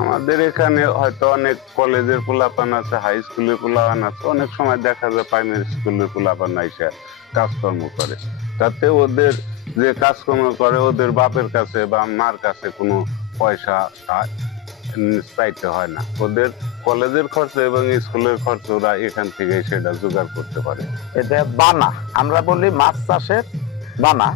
আমাদের এখানে হয়তো অনেক কলেজের পোলাপান আছে, হাই স্কুলের পোলাপান আছে, অনেক সময় দেখা যায় প্রাইমারি স্কুলের পোলাপান এসে কাজকর্ম করে। তাতে ওদের যে কাজকর্ম করে ওদের বাপের কাছে বা মার কাছে কোনো পয়সা চাইতে হয় না। ওদের কলেজের খরচ এবং স্কুলের খরচ ওরা এখান থেকে সেটা জোগাড় করতে পারে। এটা বানা, আমরা বলি মাছ চাষের বানা।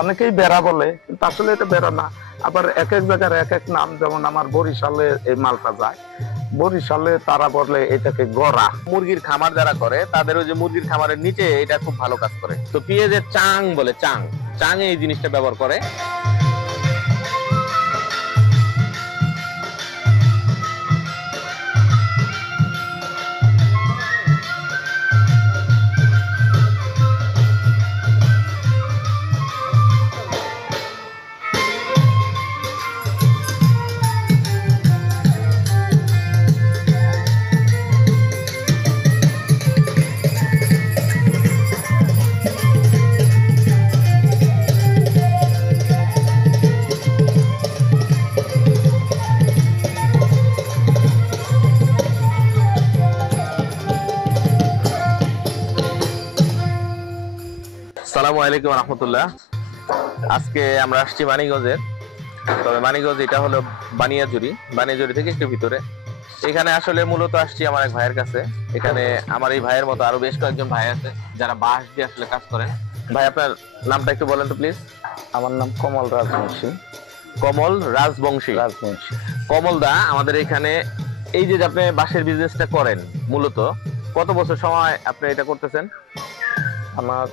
অনেকেই বেড়া বলে, কিন্তু আসলে এটা বেড়া না। আবার এক এক জায়গার এক এক নাম, যেমন আমার বরিশালে এই মালটা যায়, বরিশালে তারা বলে এটাকে গড়া। মুরগির খামার যারা করে তাদের ওই যে মুরগির খামারের নিচে এটা খুব ভালো কাজ করে। তো পেঁয়াজের চাং বলে, চাং চাং এই জিনিসটা ব্যবহার করে। আসসালামু আলাইকুম রহমতুল্লাহ। আজকে আমরা আসছি মানিকগঞ্জের। তবে মানিকগঞ্জ এটা হলো বানিয়াজুরি, বানিয়াজুরি থেকে একটু ভিতরে। এখানে আসলে মূলত আসছি আমার এক ভাইয়ের কাছে। এখানে আমার এই ভাইয়ের মতো আরো বেশ কয়েকজন ভাই আছে যারা বাঁশ দিয়ে আসলে কাজ করেন। ভাই, আপনার নামটা একটু বলেন তো প্লিজ। আমার নাম কমল রাজবংশী। কমল রাজবংশী। রাজবংশী। কমল দা, আমাদের এখানে এই যে আপনি বাঁশের বিজনেসটা করেন, মূলত কত বছর সময় আপনি এটা করতেছেন? আমার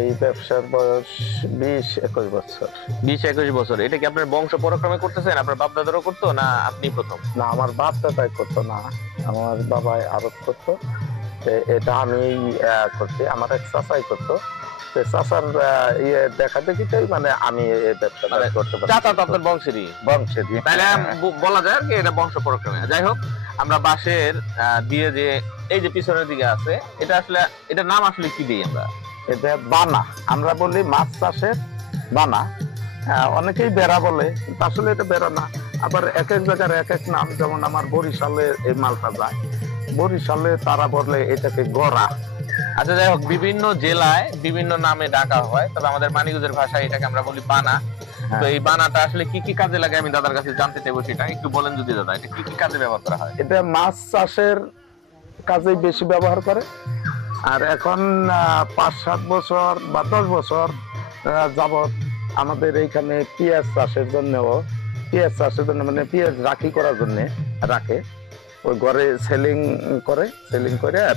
এই ব্যবসার বয়স 20-21 বছর। 20-21 বছর। এটা কি আপনার বংশ পরাক্রমে করতেছেন? আপনার বাপ দাদারও করতো না আপনি প্রথম? না, আমার বাপ দাদাই করতো না, আমার বাবাই আরত করতো। এটা আমি করছি, আমার এক চাচাই করতো। চাচার ইয়ে দেখা দেখিতেই মানে আমি এই ব্যবসাটা করতে পারি। চাচা তো আপনার বংশেরই। বংশেরই, তাহলে বলা যায় আর কি এটা বংশ পরাক্রমে। যাই হোক, আমরা বাঁশের দিয়ে যে এই যে পিছনের দিকে আছে, এটা আসলে এটার নাম আসলে কি দিই আমরা? এটা বানা, আমরা বলি মাছ চাষের বানা। অনেকেই বেড়া বলে, কিন্তু আসলে এটা বেড়া না। আবার এক এক জায়গার এক এক নাম, যেমন আমার বরিশালে এই মালটা যায়, বরিশালে তারা বলে এটাকে গড়া। আচ্ছা, যাই হোক, বিভিন্ন জেলায় বিভিন্ন নামে ডাকা হয়, তবে আমাদের মানিকগঞ্জের ভাষায় এটাকে আমরা বলি বানা। তো এই বানাটা আসলে কি কি কাজে লাগে আমি দাদার কাছে জানতে চাইবো, সেটা একটু বলেন যদি দাদা। এটা কি কি কাজে ব্যবহার করা হয়? এটা মাছ চাষের কাজেই বেশি ব্যবহার করে। আর এখন 5-7 বছর বা 10 বছর যাবত আমাদের এইখানে পেঁয়াজ চাষের জন্য মানে পেঁয়াজ রাখি করার জন্য রাখে, ওই ঘরে সেলিং করে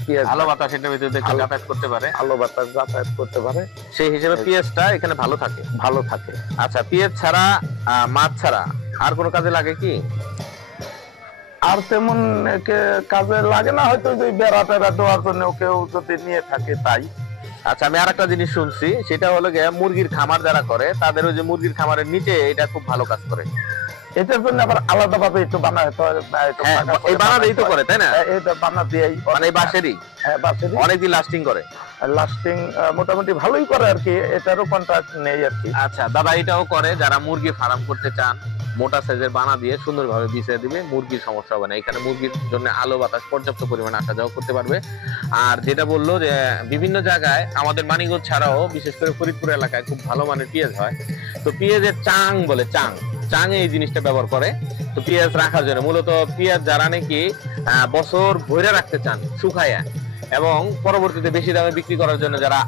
পেঁয়াজ আলো বাতাস এটার ভিতরে যাতায়াত করতে পারে, আলো বাতাস যাতায়াত করতে পারে, সেই হিসেবে পেঁয়াজটা এখানে ভালো থাকে। আচ্ছা, পেঁয়াজ ছাড়া মাছ ছাড়া আর কোনো কাজে লাগে কি? আর তেমন কাজে লাগে না, হয়তো যে বেড়া টেড়া দেওয়ার জন্য কেউ যদি নিয়ে থাকে তাই। আচ্ছা, আমি আরেকটা জিনিস শুনছি, সেটা হলো গিয়ে মুরগির খামার যারা করে তাদের ওই যে মুরগির খামারের নিচে এটা খুব ভালো কাজ করে। এটার জন্য আবার আলাদা ভাবে একটু বানাতে হয়। এই বানাতেই তো করে, তাই না? এটা বানা দিয়েই, মানে এই বাঁশেরই বাঁশেরই অনেকদিন লাস্টিং করে। লাস্টিং মোটামুটি ভালোই করে আর কি, এটারও কন্ট্রাক্ট নেই আর কি। আচ্ছা দাদা, এটাও করে যারা মুরগি ফার্ম করতে চান, মোটা সাইজের বানা দিয়ে সুন্দরভাবে বিছিয়ে দিবে, মুরগির সমস্যা হবে না। এখানে মুরগির জন্য আলো বাতাস পর্যাপ্ত পরিমাণে আসা যাওয়া করতে পারবে। আর যেটা বললো যে বিভিন্ন জায়গায় আমাদের মানিকগঞ্জ ছাড়াও বিশেষ করে ফরিদপুর এলাকায় খুব ভালো মানের পেঁয়াজ হয়। তো পেঁয়াজের চাং বলে, চাং চাং এই জিনিসটা ব্যবহার করে। তো পেঁয়াজ রাখার জন্য মূলত পেঁয়াজ যারা নাকি বছর ভরে রাখতে চান শুকায়া, এবং পরবর্তীতে বেশি দামে বিক্রি করার জন্য যারা,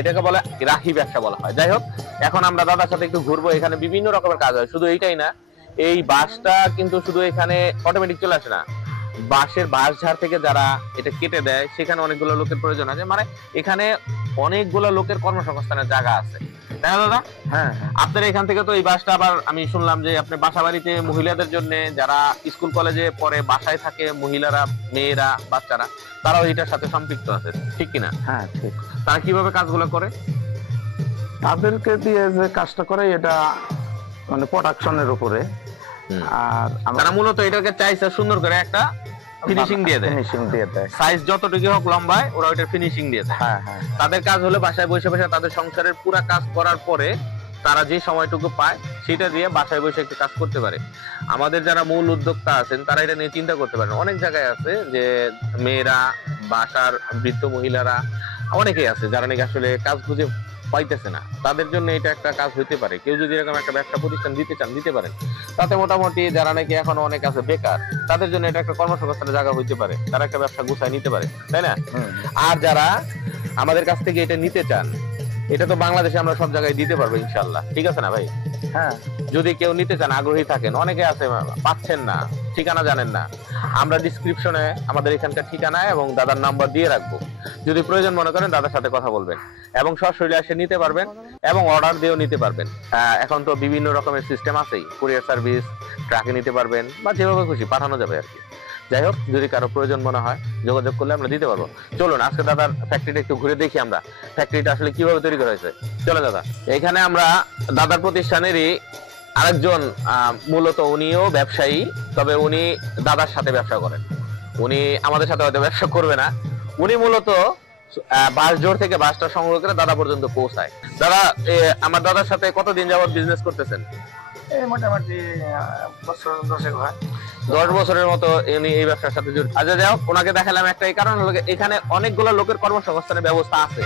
এটাকে বলে রাখি ব্যবসা বলা হয়। যাই হোক, এখন আমরা দাদার সাথে একটু ঘুরবো। এখানে বিভিন্ন রকমের কাজ হয়, শুধু এইটাই না, এই বাঁশটা কিন্তু শুধু এখানে অটোমেটিক চলে আসে না। বাঁশের বাঁশ ঝাড় থেকে যারা এটা কেটে দেয়, সেখানে অনেকগুলো লোকের প্রয়োজন আছে। মানে এখানে অনেকগুলো লোকের কর্মসংস্থানের জায়গা আছে, তাই না দাদা? হ্যাঁ, আপনার এখান থেকে তো এই বাসটা, আবার আমি শুনলাম যে আপনি বাসা বাড়িতে মহিলাদের জন্য, যারা স্কুল কলেজে পরে বাসায় থাকে মহিলারা, মেয়েরা, বাচ্চারা, তারাও এটার সাথে সম্পৃক্ত আছে, ঠিক কিনা? হ্যাঁ ঠিক। তারা কিভাবে কাজগুলো করে? তাদেরকে দিয়ে যে কাজটা করে এটা মানে প্রোডাকশনের উপরে। আর তারা মূলত এটাকে চাইছে সুন্দর করে একটা ফিনিশিং দিয়ে দেয়, সাইজ যতটুকু হোক লম্বায় ওরা ওইটার ফিনিশিং দিয়ে দেয়। হ্যাঁ হ্যাঁ। তাদের কাজ হলো বাসায় বসে বসে তাদের সংসারের পুরো কাজ করার পরে তারা যে সময়টুকু পায় সেটা দিয়ে বাসায় বসে একটু কাজ করতে পারে। আমাদের যারা মূল উদ্যোক্তা আছেন তারা এটা নিয়ে চিন্তা করতে পারেন। অনেক জায়গায় আছে যে মেয়েরা, বাসার বৃদ্ধ মহিলারা অনেকেই আছে যারা নাকি আসলে কাজ খুঁজে পাইতেছে না, তাদের জন্য এটা একটা কাজ হইতে পারে। কেউ যদি এরকম একটা ব্যবসা প্রতিষ্ঠান দিতে চান দিতে পারেন। তাতে মোটামুটি যারা নাকি এখন অনেক আছে বেকার, তাদের জন্য এটা একটা কর্মসংস্থানের জায়গা হইতে পারে, তারা একটা ব্যবসা গুছায় নিতে পারে, তাই না? আর যারা আমাদের কাছ থেকে এটা নিতে চান, এটা তো বাংলাদেশে আমরা সব জায়গায় দিতে পারবো ইনশাল্লাহ, ঠিক আছে না ভাই? হ্যাঁ, যদি কেউ নিতে চান, আগ্রহী থাকেন, অনেকে আছে পাচ্ছেন না, ঠিকানা জানেন না, আমরা ডিসক্রিপশনে আমাদের এখানকার ঠিকানা এবং দাদার নাম্বার দিয়ে রাখবো। যদি প্রয়োজন মনে করেন দাদার সাথে কথা বলবেন এবং সরাসরি এসে নিতে পারবেন এবং অর্ডার দিয়েও নিতে পারবেন। এখন তো বিভিন্ন রকমের সিস্টেম আছেই, কুরিয়ার সার্ভিস, ট্রাকে নিতে পারবেন বা যেভাবে খুশি পাঠানো যাবে আর কি। যাই হোক, যদি কারো প্রয়োজন মনে হয় যোগাযোগ করলে আমরা দিতে পারবো। চলুন আজকে দাদার ফ্যাক্টরিটা একটু ঘুরে দেখি আমরা, ফ্যাক্টরিটা আসলে কিভাবে তৈরি করা হয়েছে। চলো দাদা, এখানে আমরা দাদার প্রতিষ্ঠানেরই আরেকজন, মূলত উনিও ব্যবসায়ী, তবে উনি দাদার সাথে ব্যবসা করেন। উনি আমাদের সাথে হয়তো ব্যবসা করবে না, উনি মূলত বাস জোর থেকে বাসটা সংগ্রহ করে দাদা পর্যন্ত পৌঁছায়। দাদা, আমার দাদার সাথে কতদিন যাবত বিজনেস করতেছেন? মোটামুটি বছর 10 হয়। 10 বছরের মতো উনি এই ব্যবসার সাথে জড়িত। আচ্ছা, যাই হোক, ওনাকে দেখালাম একটাই কারণ হলো এখানে অনেকগুলো লোকের কর্মসংস্থানের ব্যবস্থা আছে।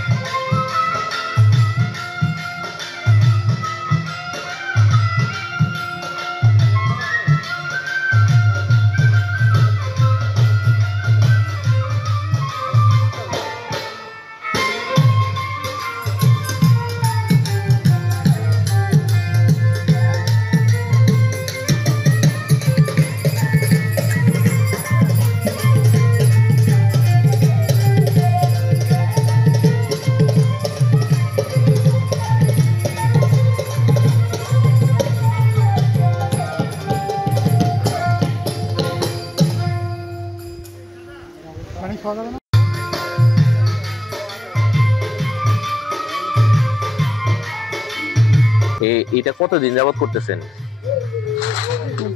এটা কতদিন যাবত করতেছেন?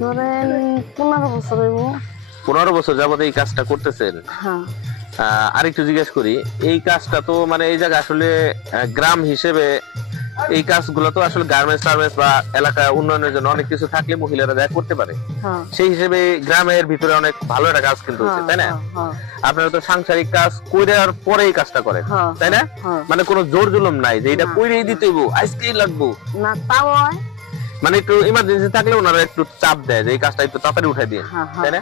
ধরেন 15 বছর হইব। 15 বছর যাবত এই কাজটা করতেছেন? হ্যাঁ। আরেকটু জিজ্ঞেস করি, এই কাজটা তো মানে এই জায়গা আসলে গ্রাম হিসেবে এই কাজগুলো তো আসলে গার্মেন্টস টার্মেন্টস বা এলাকা উন্নয়নের জন্য অনেক কিছু থাকলে মহিলারা যা করতে পারে, সেই হিসেবে গ্রামের ভিতরে অনেক ভালো একটা কাজ কিন্তু হচ্ছে, তাই না? আপনারা তো সাংসারিক কাজ কইরার পরে এই কাজটা করেন, তাই না? মানে কোনো জোর জুলুম নাই যে এটা কইরেই দিতে হইব, আজকেই লাগবো না, তাও মানে একটু ইমার্জেন্সি থাকলে ওনারা একটু চাপ দেয় যে এই কাজটা একটু তাড়াতাড়ি উঠাই দিন, তাই না?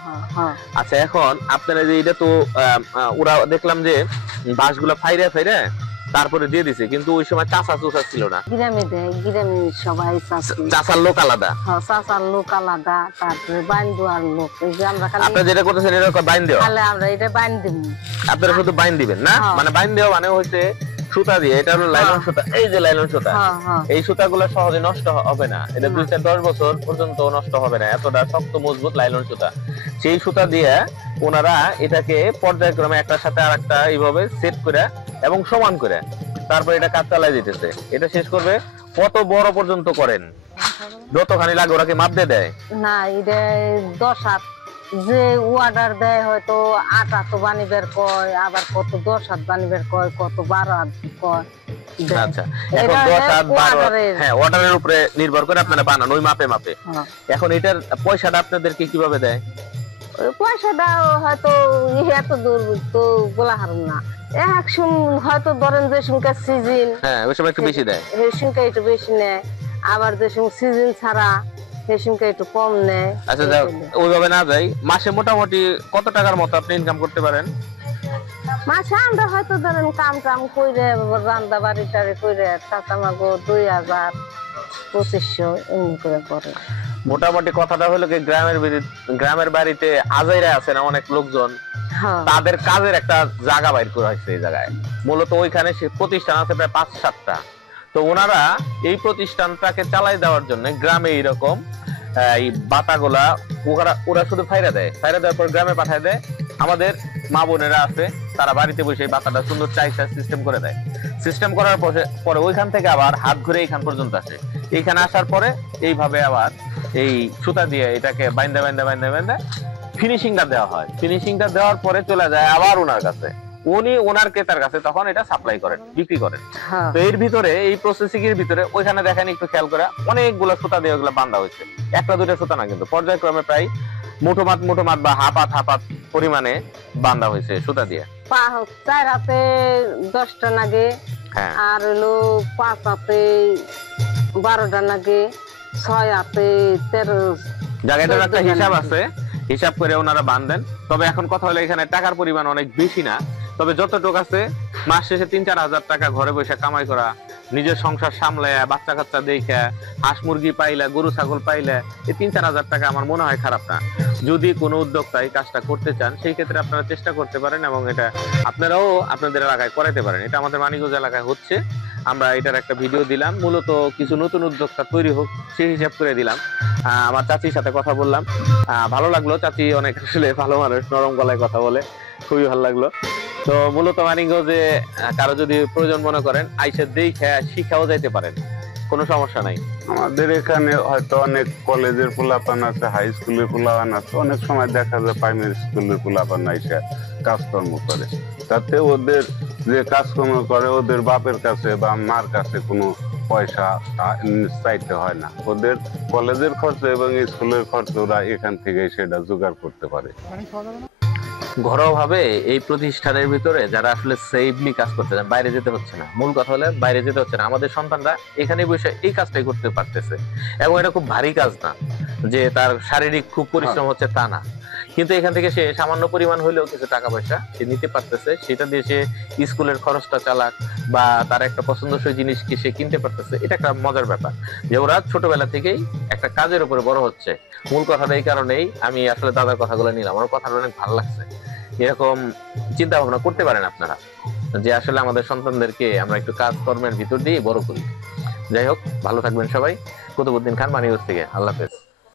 আচ্ছা, এখন আপনারা যে এটা তো ওরা দেখলাম যে বাঁশগুলো ফাইরে ফাইরে তারপরে দিয়ে দিছে, কিন্তু ওই সময় চাষা চুষা ছিল না, গ্রামে দেয়, গ্রামে সবাই চাষার লোক আলাদা, চাষার লোক আলাদা, তারপরে বাইন দেওয়ার লোক। এই যে আমরা খালি আপনারা যেটা করতেছেন এটা বাইন দেওয়া, তাহলে আমরা এটা বাইন দিব, আপনারা শুধু বাইন দিবেন না? মানে বাইন দেওয়া মানে হচ্ছে সুতা দিয়ে, এটা হলো লাইলন সুতা, এই যে লাইলন সুতা, এই সুতাগুলো সহজে নষ্ট হবে না, এটা 2-10 বছর পর্যন্ত নষ্ট হবে না, এতটা শক্ত মজবুত লাইলন সুতা। সেই সুতা দিয়ে ওনারা এটাকে পর্যায়ক্রমে একটার সাথে আর একটা এইভাবে সেট করে এবং সমান করে তারপর এটা কাজ চালাই দিতেছে। এটা শেষ করবে কত বড় পর্যন্ত করেন? যতখানি লাগে ওরা কি মাপ দিয়ে দেয়? না, এটা 10 হাত যে অর্ডার দেয়, হয়তো 8 হাত বানিবের কয়, আবার কত 10 হাত বানিবের কয়, কত 12 হাত কয়। আচ্ছা, এখন 10 হাত 12, হ্যাঁ, অর্ডারের উপরে নির্ভর করে আপনারা বানান ওই মাপে মাপে। এখন এটার পয়সাটা আপনাদেরকে কিভাবে দেয়? পয়সাটা হয়তো এত দূর তো বলা হারুম না, এক হয়তো ধরেন যে সংখ্যা সিজন, হ্যাঁ, ওই সময় একটু বেশি দেয়, এই সংখ্যা একটু বেশি নেয়, আবার যে সিজন ছাড়া সেই সংখ্যা একটু কম নেয়। আচ্ছা, যাও ওইভাবে না যাই, মাসে মোটামুটি কত টাকার মতো আপনি ইনকাম করতে পারেন? মাসে আমরা হয়তো ধরেন কাম টাম কইরে রান্না বাড়ি টাড়ি কইরে টাকামাগো 2000-2500 এমনি করে করে। মোটামুটি কথাটা হলো কি, গ্রামের বাড়িতে আজাইরা আছে না অনেক লোকজন, তাদের কাজের একটা জায়গা বাইর করা হয়েছে এই জায়গায়। মূলত ওইখানে সে প্রতিষ্ঠান আছে প্রায় 5-7টা। তো ওনারা এই প্রতিষ্ঠানটাকে চালাই দেওয়ার জন্য গ্রামে এইরকম এই বাতাগুলা ওরা শুধু ফাইরা দেওয়ার পর গ্রামে পাঠায় দেয়। আমাদের মা বোনেরা আছে, তারা বাড়িতে বসে বাতাটা সুন্দর চাইসা সিস্টেম করে দেয়। সিস্টেম করার পরে ওইখান থেকে আবার হাত ঘুরে এইখান পর্যন্ত আসে। এইখানে আসার পরে এইভাবে আবার এই সুতা দিয়ে এটাকে বাইন্দা ফিনিশিংটা দেওয়া হয়। ফিনিশিংটা দেওয়ার পরে চলে যায় আবার ওনার কাছে। উনি ওনার ক্রেতার কাছে তখন এটা সাপ্লাই করেন, বিক্রি করেন। হ্যাঁ তো এর ভিতরে, এই প্রসেসিং এর ভিতরে ওইখানে দেখেন একটু খেয়াল করে অনেকগুলো সুতা দিয়ে ওগুলো বাঁধা হয়েছে, একটা দুইটা সুতা না, কিন্তু পর্যায়ক্রমে প্রায় মুঠোমাত বা হাফাত পরিমাণে বাঁধা হয়েছে সুতা দিয়ে। 4 হাতে 10টা নাগে, হ্যাঁ আর হলো 5 হাতে 12টা নাগে, 6 হাতে 13। জায়গাটার একটা হিসাব আছে, হিসাব করে ওনারা বাঁধেন। তবে এখন কথা হলো এখানে টাকার পরিমাণ অনেক বেশি না, তবে যতটুকু আছে মাস শেষে 3-4 হাজার টাকা ঘরে বসে কামাই করা, নিজের সংসার সামলায়, বাচ্চা কাচ্চা দেখে, হাঁস মুরগি পাইলে, গরু ছাগল পাইলে, এই 3-4 হাজার টাকা আমার মনে হয় খারাপ না। যদি কোনো উদ্যোক্তা এই কাজটা করতে চান, সেই ক্ষেত্রে আপনারা চেষ্টা করতে পারেন এবং এটা আপনারাও আপনাদের এলাকায় করাতে পারেন। এটা আমাদের মানিকগঞ্জ এলাকায় হচ্ছে, আমরা এটার একটা ভিডিও দিলাম, মূলত কিছু নতুন উদ্যোক্তা তৈরি হোক সেই হিসাব করে দিলাম। আমার চাচির সাথে কথা বললাম, ভালো লাগলো। চাচি অনেক আসলে ভালো মানুষ, নরম গলায় কথা বলে, খুবই ভালো লাগলো। তো মূলত মানিকগঞ্জে কারো যদি প্রয়োজন মনে করেন, আইসা দেখে শিখাও যাইতে পারেন, কোনো সমস্যা নাই। আমাদের এখানে হয়তো অনেক কলেজের পোলাপান আছে, হাই স্কুলের পোলাপান আছে, অনেক সময় দেখা যায় প্রাইমারি স্কুলের পোলাপান এসে কাজকর্ম করে। তাতে ওদের যে কাজকর্ম করে ওদের বাপের কাছে বা মার কাছে কোনো পয়সা চাইতে হয় না, ওদের কলেজের খরচ এবং স্কুলের খরচ ওরা এখান থেকে সেটা জোগাড় করতে পারে। ঘরোয়া ভাবে এই প্রতিষ্ঠানের ভিতরে যারা আসলে সেফলি কাজ করতে চান, বাইরে যেতে হচ্ছে না। মূল কথা হলে বাইরে যেতে হচ্ছে না, আমাদের সন্তানরা এখানে বসে এই কাজটাই করতে পারতেছে। এবং এটা খুব ভারী কাজ না যে তার শারীরিক খুব পরিশ্রম হচ্ছে, তা না। কিন্তু এখান থেকে সে সামান্য পরিমাণ হলেও কিছু টাকা পয়সা সে নিতে পারতেছে, সেটা দিয়ে সে স্কুলের খরচটা চালাক বা তার একটা পছন্দসই জিনিস কি সে কিনতে পারতেছে। এটা একটা মজার ব্যাপার যে ওরা ছোটবেলা থেকেই একটা কাজের উপরে বড় হচ্ছে। মূল কথাটা এই কারণেই আমি আসলে দাদার কথাগুলো নিলাম, আমার কথাটা অনেক ভালো লাগছে। এরকম চিন্তা ভাবনা করতে পারেন আপনারা যে আসলে আমাদের সন্তানদেরকে আমরা একটু কাজকর্মের ভিতর দিয়ে বড় করি। যাই হোক, ভালো থাকবেন সবাই। কুতুবউদ্দিন খান, মানিকগঞ্জ থেকে। আল্লাহ হাফেজ।